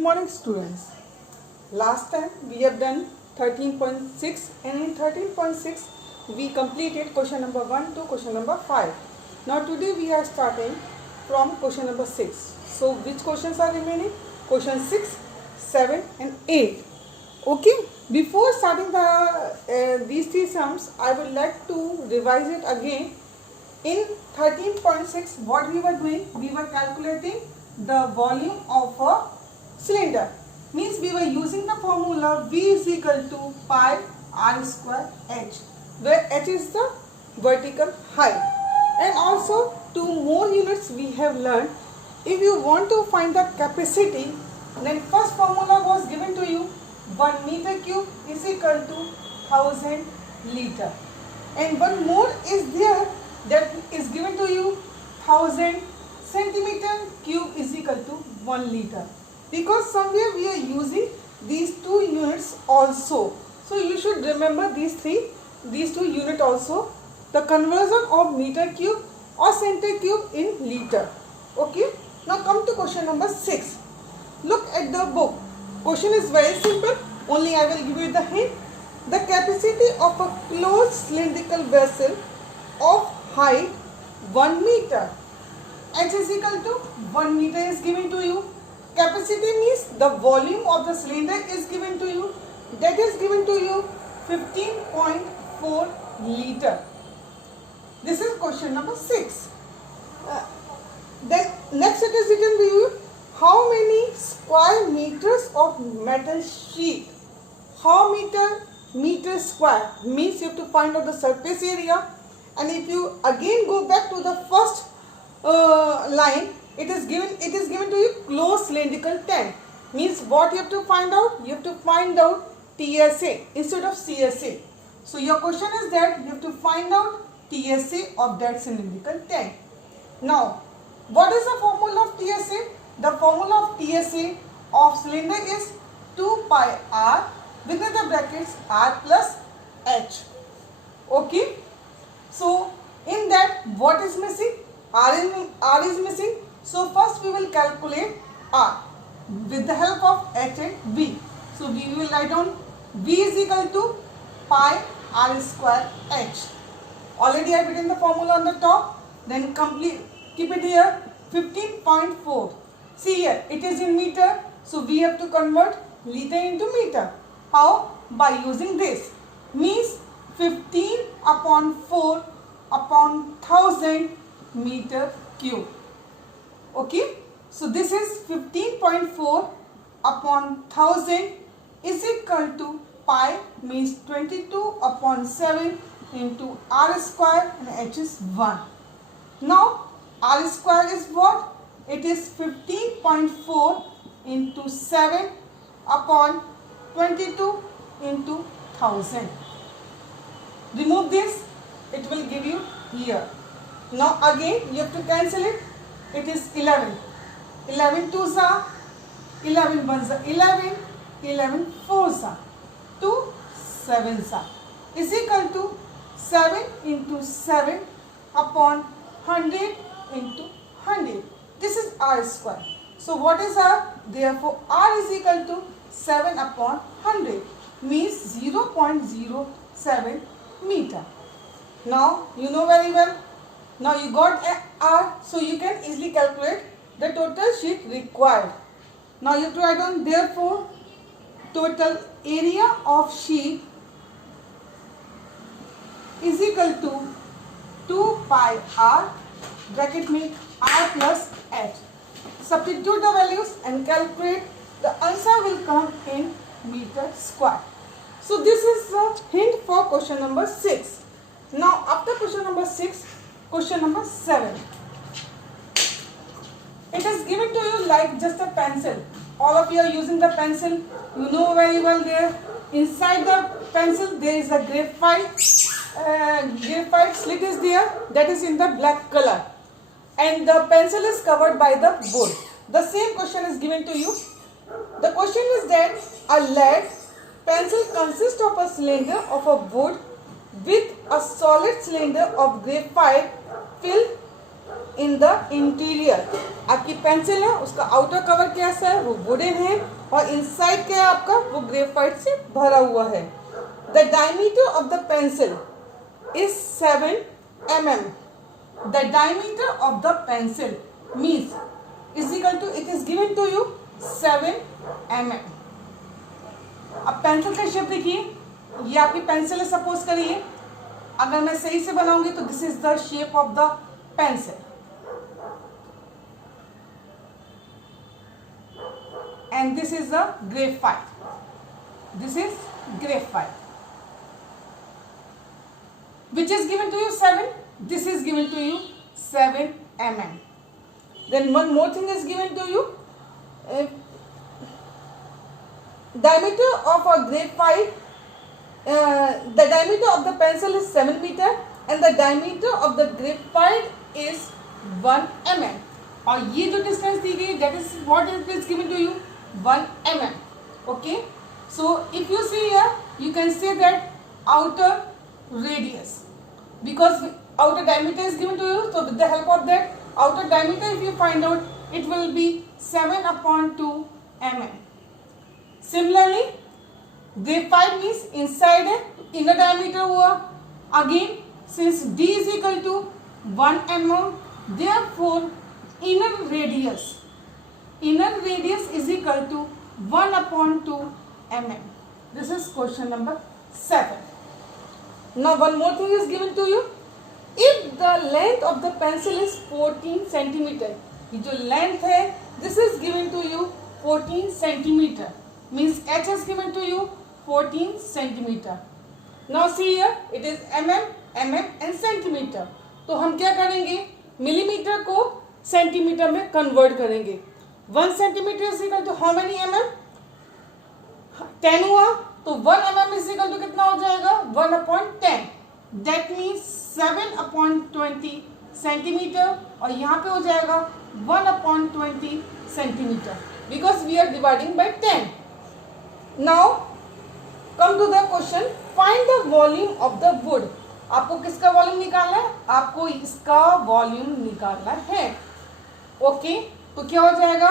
morning students. Last time we have done 13.6 and in 13.6 we completed question number 1 to question number 5. Now today we are starting from question number 6. So which questions are remaining? Question 6, 7 and 8. Okay, before starting these three sums, I would like to revise it again. In 13.6 what we were doing? We were calculating the volume of a cylinder. Means we were using the formula V is equal to pi r square h, where h is the vertical height. And also 2 more units we have learned. If you want to find the capacity, then first formula was given to you, 1 meter cube is equal to 1000 liter. And one more is there, that is given to you, 1000 centimeter cube is equal to 1 liter. Because somewhere we are using these 2 units also. So you should remember these two units also. The conversion of meter cube or centimeter cube in liter. Okay. Now come to question number 6. Look at the book. Question is very simple. Only I will give you the hint. The capacity of a closed cylindrical vessel of height 1 meter. H is equal to 1 meter is given to you. Capacity means the volume of the cylinder is given to you. That is given to you 15.4 liter. This is question number 6. Then next it is written to you, how many square meters of metal sheet? How meter square means you have to find out the surface area. And if you again go back to the first line, it is given to you closed cylindrical tank. Means what you have to find out? You have to find out TSA instead of CSA. So your question is that you have to find out TSA of that cylindrical tank. Now, what is the formula of TSA? The formula of TSA of cylinder is 2 pi r within the brackets r plus h. Okay. So in that what is missing? R is missing. So first we will calculate R with the help of H and V. So we will write down V is equal to pi R square H. Already I have written the formula on the top. Then keep it here, 15.4. See here, it is in meter. So we have to convert liter into meter. How? By using this. Means 15 upon 4 upon 1000 meter cube. Okay. So this is 15.4 upon 1000 is equal to pi, means 22 upon 7 into r square, and h is 1. Now r square is what? It is 15.4 into 7 upon 22 into 1000. Remove this, it will give you here. Now again you have to cancel it. It is 11. 11 2s are 11 1s are 11, 11 4s are 2 7s are is equal to 7 into 7 upon 100 into 100. This is r square. So what is r? Therefore r is equal to 7 upon 100, means 0.07 meter. Now you know very well. Now you got r, so you can easily calculate the total sheet required. Now you have to write down, therefore total area of sheet is equal to 2 pi r bracket में r plus h. Substitute the values and calculate. The answer will come in meter square. So this is the hint for question number 6. Now after question number 6, question number 7. It is given to you like just a pencil. All of you are using the pencil. You know very well there. Inside the pencil there is a graphite slit is there. That is in the black color. And the pencil is covered by the wood. The same question is given to you. The question is that a lead pencil consists of a cylinder of a wood with a solid cylinder of graphite filled in the interior. आपकी pencil है उसका outer cover कैसा है, वो wooden है, और inside क्या है आपका, वो ग्रेफाइट से भरा हुआ है। The diameter of the pencil is 7 mm. The diameter of the pencil means is equal to, it is given to you 7 mm. अब पेंसिल का शेप देखिए, ये आपकी पेंसिल है सपोज करिए, अगर मैं सही से बनाऊंगी तो this is the shape of the pencil, and this is the graphite. This is graphite. Which is given to you 7. This is given to you 7 mm. Then one more thing is given to you. Diameter of a graphite. The diameter of the pencil is 7 meter, and the diameter of the graphite is 1 mm. और ये जो distance दी गई, that is what it is given to you, 1 mm. Okay, so if you see here, you can say that outer radius, because outer diameter is given to you, so with the help of that outer diameter, if you find out, it will be 7/2 mm. Similarly, graphite means inside है, inner diameter हुआ, again since d is equal to 1 mm, therefore inner radius is equal to 1/2 mm. This is question number 7. Now one more thing is given to you. If the length of the pencil is 14 centimeter, ये जो length है, this is given to you 14 centimeter, means h is given to you 14 centimeter. Now see here, it is mm and centimeter. तो हम क्या करेंगे, millimetre को centimetre में convert करेंगे। 1 centimetre is equal to how many mm? 10 हुआ, तो 1 mm is equal to कितना हो जाएगा, 1/10. दैट मीन्स 7/20 सेंटीमीटर, और यहाँ पे हो जाएगा 1/20 centimetre, because we are dividing by 10. Now come to the question, find the volume of the wood. आपको किसका वॉल्यूम निकालना है, आपको इसका वॉल्यूम निकालना है. ओके, तो क्या हो जाएगा,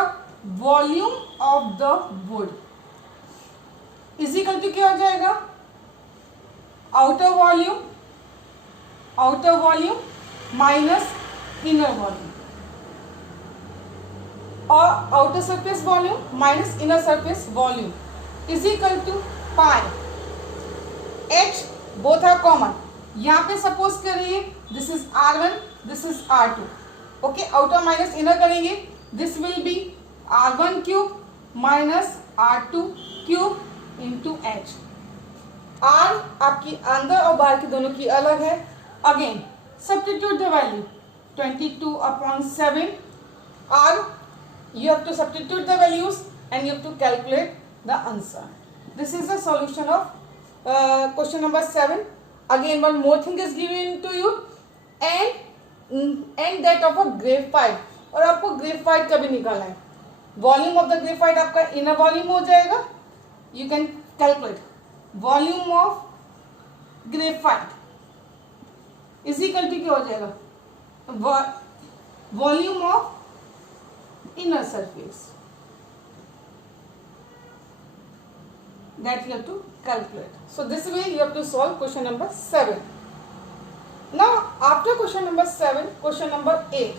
volume of the wood is equal to क्या हो जाएगा, outer volume minus inner volume, और outer surface volume minus inner surface volume is equal to pi. h both are common. यहाँ पे सपोज करिए this is R1, this is R2. Okay, outer minus inner करेंगे, this will be R1 cube minus R2 cube into h. R आपकी अंदर और बाहर की दोनों की अलग है. Again substitute the value, 22/7 R. You have to substitute the values and you have to calculate the answer. This is the solution of question number 7. Again, one more thing is given to you, and that of a graphite. और आपको graphite का भी निकालना है. Volume of the graphite आपका inner volume हो जाएगा. You can calculate volume of graphite is equal to क्या हो जाएगा, volume of inner surface, that you have to calculate. So this way you have to solve question number 7. Now after question number 7, question number 8.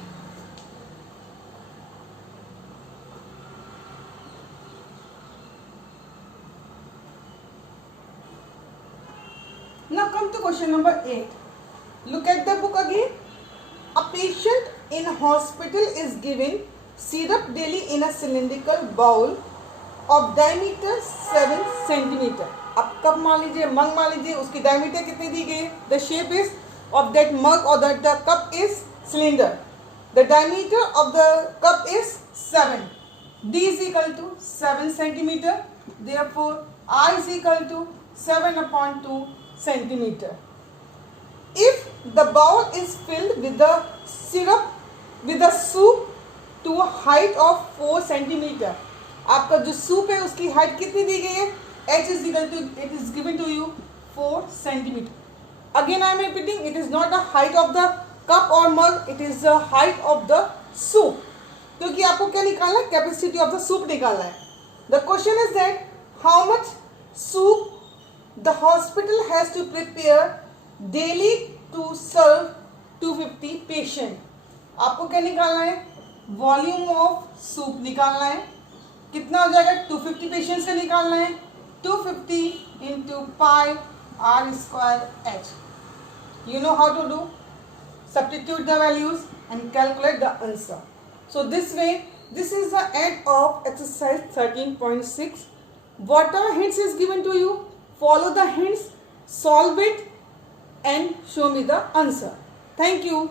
Now come to question number 8. Look at the book again. A patient in hospital is given syrup daily in a cylindrical bowl of diameter 7 centimeter. अब cup मान लीजिए, मग मान लीजिए, उसकी diameter कितनी दी गई है, the shape is of that mug और the cup is cylinder. The diameter of the cup is 7. D is equal to 7 centimeter. Therefore I is equal to 7/2 centimeter. If the bowl is filled with the syrup, with the soup to a height of 4 centimeter. आपका जो soup है उसकी height कितनी दी गई है, h is equal to, it is given to you 4 centimeter. Again I am repeating, it is not the height of the cup और mug, it is the height of the soup, क्योंकि आपको क्या निकालना है, कैपेसिटी ऑफ द सूप निकालना है. The question is that how much soup the hospital has to prepare daily to serve 250 patient. आपको क्या निकालना है, वॉल्यूम ऑफ सूप निकालना है. कितना हो जाएगा, 250 पेशेंट्स का निकालना है. 250 into pi R square H. You know how to do? Substitute the values and calculate the answer. So this way, this is the end of exercise 13.6. Whatever hints is given to you, follow the hints, solve it and show me the answer. Thank you.